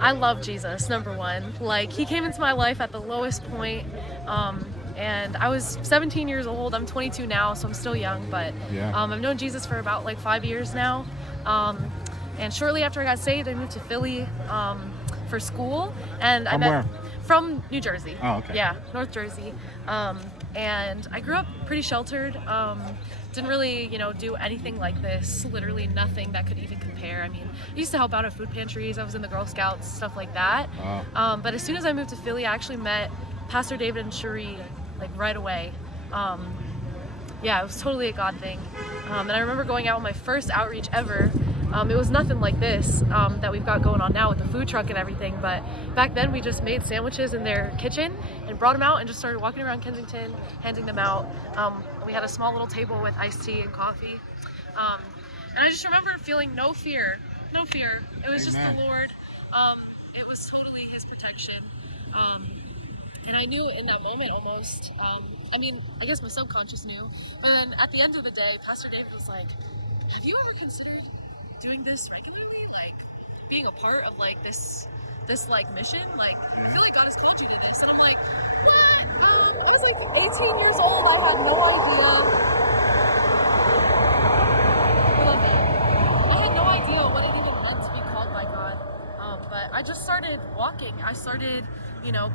I love Jesus, number one. Like, he came into my life at the lowest point, and I was 17 years old. I'm 22 now, so I'm still young, but Yeah. I've known Jesus for about like 5 years now. Um, and shortly after I got saved, I moved to Philly for school, and I From met where? from New Jersey. Oh, okay. Yeah, North Jersey. And I grew up pretty sheltered. Didn't really, do anything like this. Literally nothing that could even compare. I mean, I used to help out at food pantries. I was in the Girl Scouts, stuff like that. But as soon as I moved to Philly, I actually met Pastor David and Cherie like right away. Yeah, it was totally a God thing. And I remember going out on my first outreach ever. It was nothing like this that we've got going on now with the food truck and everything, but back then we just made sandwiches in their kitchen and brought them out and just started walking around Kensington, handing them out. We had a small little table with iced tea and coffee. And I just remember feeling no fear, no fear. It was just the Lord. It was totally His protection. And I knew in that moment almost, I guess my subconscious knew. But then at the end of the day, Pastor David was like, have you ever considered doing this regularly? Like, being a part of like this like mission? Like, I feel like God has called you to this. And I'm like, what? I was like 18 years old. I had no idea. I love you. I had no idea what it even meant to be called by God. But I just started walking. I started,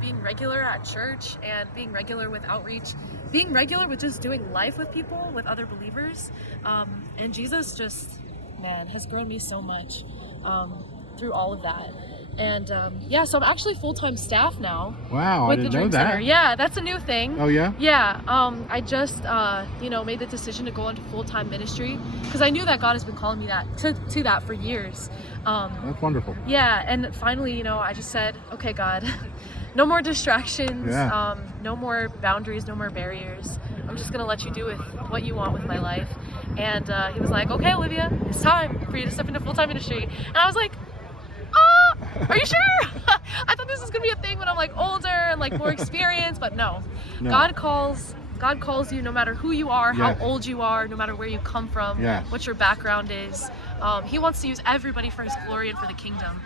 being regular at church and being regular with outreach, being regular with just doing life with people, with other believers. And Jesus just, man, has grown me so much through all of that. And so I'm actually full-time staff now. Wow, I with didn't the know Dream that. Center. Yeah, that's a new thing. Oh, yeah? Yeah, I just, made the decision to go into full-time ministry because I knew that God has been calling me to that for years. That's wonderful. Yeah, and finally, I just said, okay, God, no more distractions, no more boundaries, no more barriers. I'm just gonna let you do with what you want with my life. And he was like, okay, Olivia, it's time for you to step into full-time ministry. And I was like, are you sure? I thought this was gonna be a thing when I'm like older and like more experienced, but no. God calls you no matter who you are, how old you are, no matter where you come from, what your background is. He wants to use everybody for His glory and for the kingdom.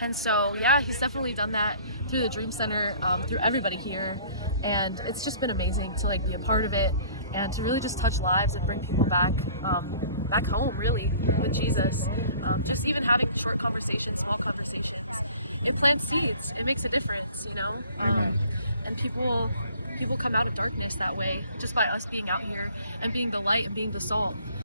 And so, yeah, He's definitely done that through the Dream Center, through everybody here. And it's just been amazing to like be a part of it and to really just touch lives and bring people back home, really, with Jesus. Just even having short conversations, small conversations. It plants seeds. It makes a difference, and people come out of darkness that way just by us being out here and being the light and being the salt.